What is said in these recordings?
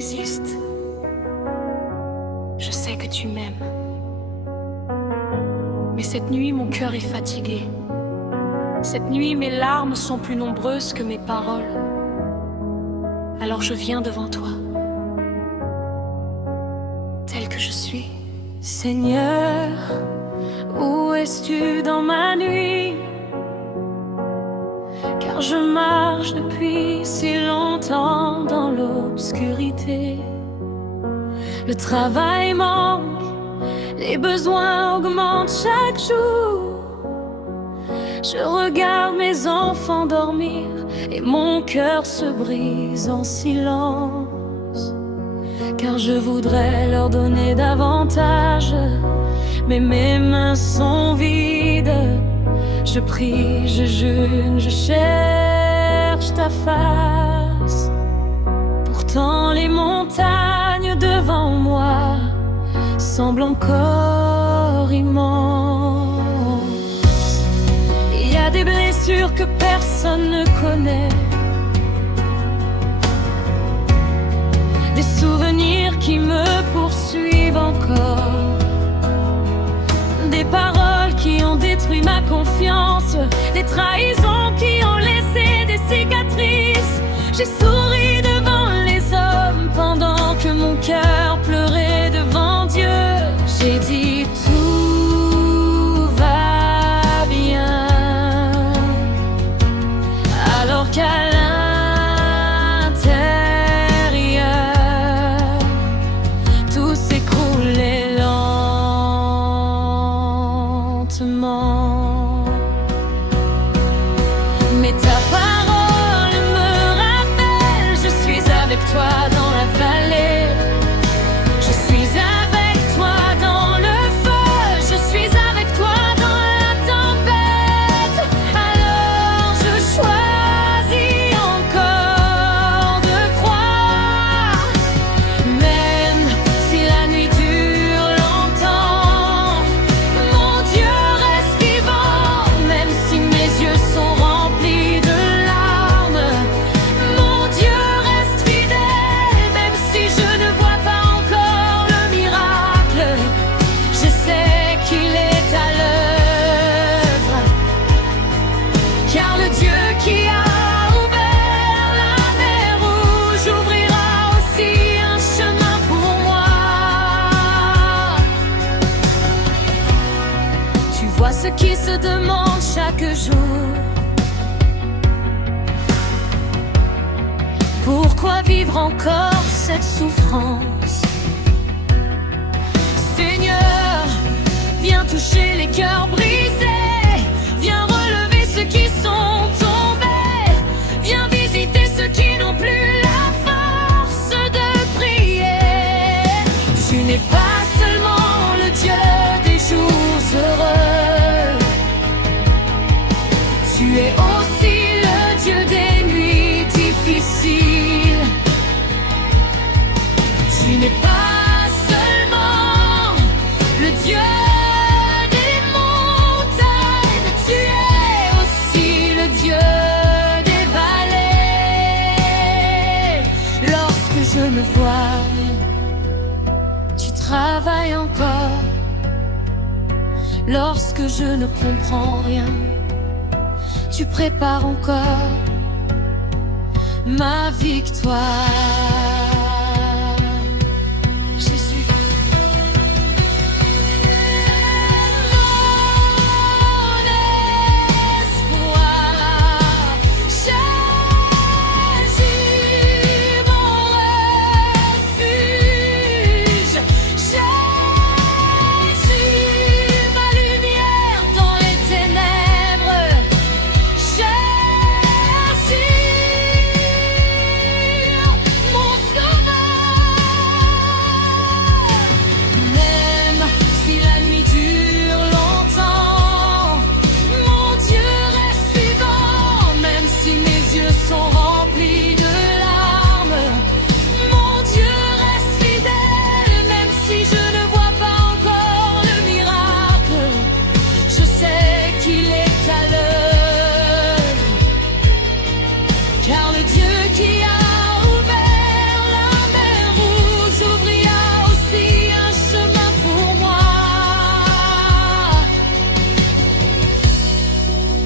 existes. Je sais que tu m'aimes. Mais cette nuit, mon cœur est fatigué. Cette nuit, mes larmes sont plus nombreuses que mes paroles. Alors je viens devant toi, tel que je suis. Seigneur, où es-tu dans ma nuit? Car je marche depuis si longtemps dans l'obscurité. Le travail manque, les besoins augmentent chaque jour. Je regarde mes enfants dormir et mon cœur se brise en silence. Car je voudrais leur donner davantage, mais mes mains sont vides. Je prie, je jeûne, je cherche ta face. Pourtant les montagnes devant moi semblent encore immenses. Il y a des blessures que personne ne connaît, des souvenirs qui me poursuivent encore, des paroles qui ont détruit ma confiance, des trahisons qui ont laissé des cicatrices. J'ai souri devant les hommes pendant que mon cœur pleurait devant Dieu. J'ai dit tout va bien, alors qu'à l'intérieur tout s'écroulait lentement. Mais ta parole me rappelle, je suis avec toi dans la vallée, je suis avec toi dans le feu, je suis avec toi dans la tempête. Alors je choisis encore de croire, même si la nuit dure longtemps, mon Dieu reste vivant. Même si mes yeux sont remplis de larmes, mon Dieu reste fidèle. Même si je ne vois pas encore le miracle, je sais qu'il est à l'œuvre. Car le Dieu qui a ouvert la mer rouge ouvrira aussi un chemin pour moi. Tu vois ce qui se demande chaque jour. Pourquoi vivre encore cette souffrance? Seigneur, viens toucher les cœurs brisés, viens relever ceux qui sont tombés, viens visiter ceux qui n'ont plus la force de prier. Tu n'es pas seulement le Dieu des jours heureux, tu es aussi le Dieu des nuits difficiles. Tu n'es pas seulement le Dieu des montagnes, tu es aussi le Dieu des vallées. Lorsque je me vois, tu travailles encore. Lorsque je ne comprends rien, tu prépares encore ma victoire. Jésus, mon espoir, Jésus, mon refuge, Jésus, ma lumière dans les ténèbres, Jésus, mon sauveur.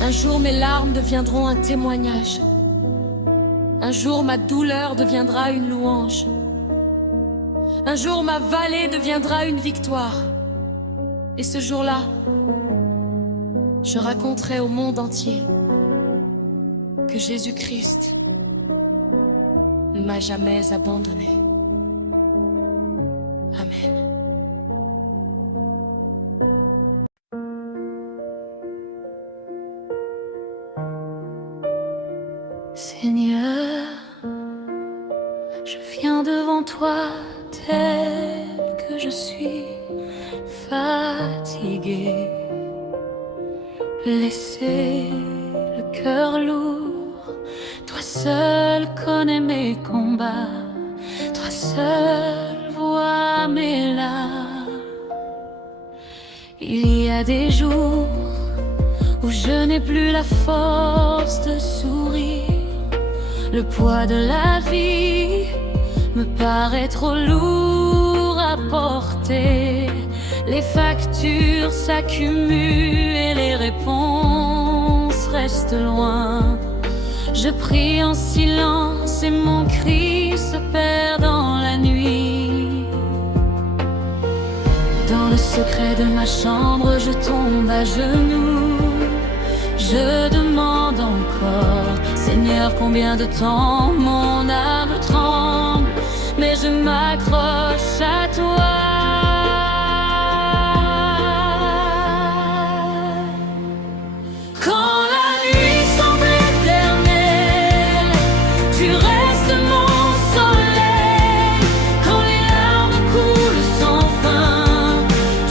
Un jour mes larmes deviendront un témoignage. Un jour ma douleur deviendra une louange. Un jour ma vallée deviendra une victoire. Et ce jour-là, je raconterai au monde entier que Jésus-Christ ne m'a jamais abandonné. Amen. Seigneur, je viens devant toi tel que je suis, fatigué, blessé, le cœur lourd. Toi seul connais mes combats, toi seul vois mes larmes. Il y a des jours où je n'ai plus la force de sourire. Le poids de la vie me paraît trop lourd à porter. Les factures s'accumulent et les réponses restent loin. Je prie en silence et mon cri se perd dans la nuit. Dans le secret de ma chambre, je tombe à genoux. Je demande encore, Seigneur, combien de temps mon âme tremble, mais je m'accroche à toi. Quand la nuit semble éternelle, tu restes mon soleil. Quand les larmes coulent sans fin,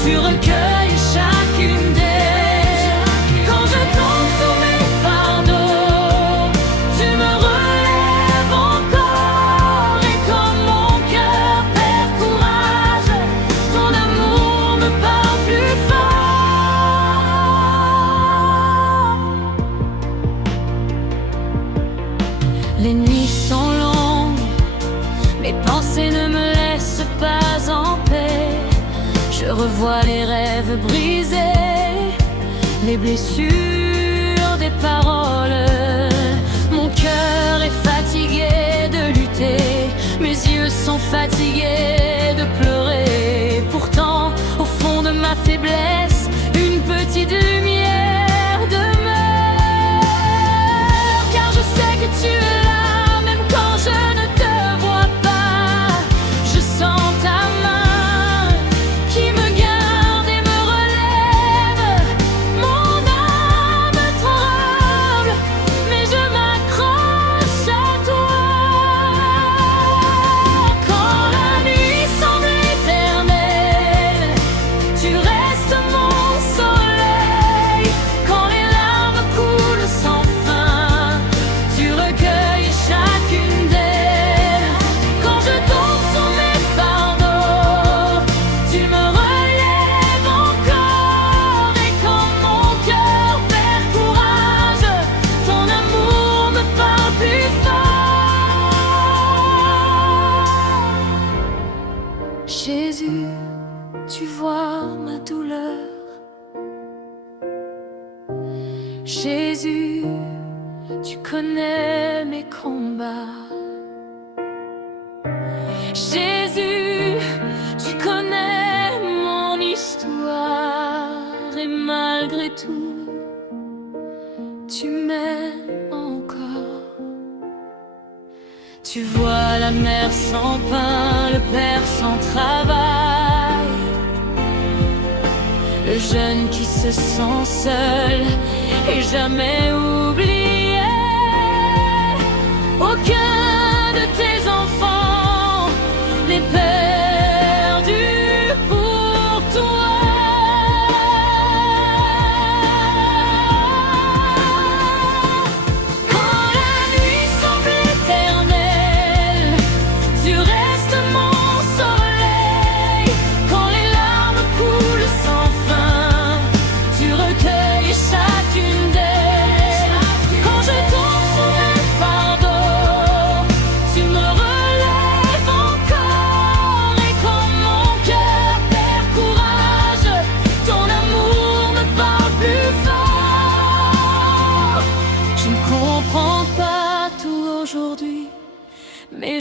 tu recueilles chacune d'elles. Quand je tombe sous mes fardeaux, tu me relèves encore. Et comme mon cœur perd courage, ton amour me parle plus fort. Les nuits sont longues, mes pensées ne me laissent pas en paix. Je revois les rêves brisés, les blessures des paroles. Mon cœur est fatigué de lutter, mes yeux sont fatigués de pleurer. Pourtant, au fond de ma faiblesse, une petite lumière demeure. Car je sais que tu es là, même quand je ne te vois pas. Je sens ta main qui me garde et me relève. Mon âme tremble, mais je m'accroche à toi. Quand la nuit semble éternelle, tu restes mon soleil. Quand les larmes coulent sans fin, tu recueilles chacune d'elles. Quand je tombe sous mes fardeaux, tu me relèves encore. Et quand mon cœur perd courage, ton amour me parle plus fort. Jésus, tu vois ma douleur. Jésus, tu connais mes combats. Jésus, tu connais mon histoire. Et malgré tout, tu m'aimes encore. Tu vois la mère sans pain, le père sans travail, le jeune qui se sent seul et jamais oublié. Aucun de tes enfants n'est perdu pour toi. Quand la nuit semble éternelle, tu restes mon soleil. Quand les larmes coulent sans fin, tu recueilles chacune d'elles.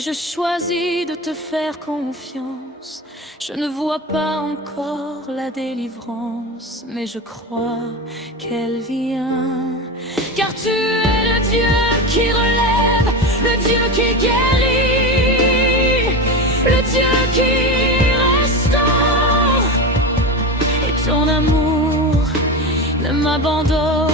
je choisis de te faire confiance. Je ne vois pas encore la délivrance, mais je crois qu'elle vient. Car tu es le Dieu qui relève, le Dieu qui guérit, le Dieu qui restaure. Et ton amour ne m'abandonne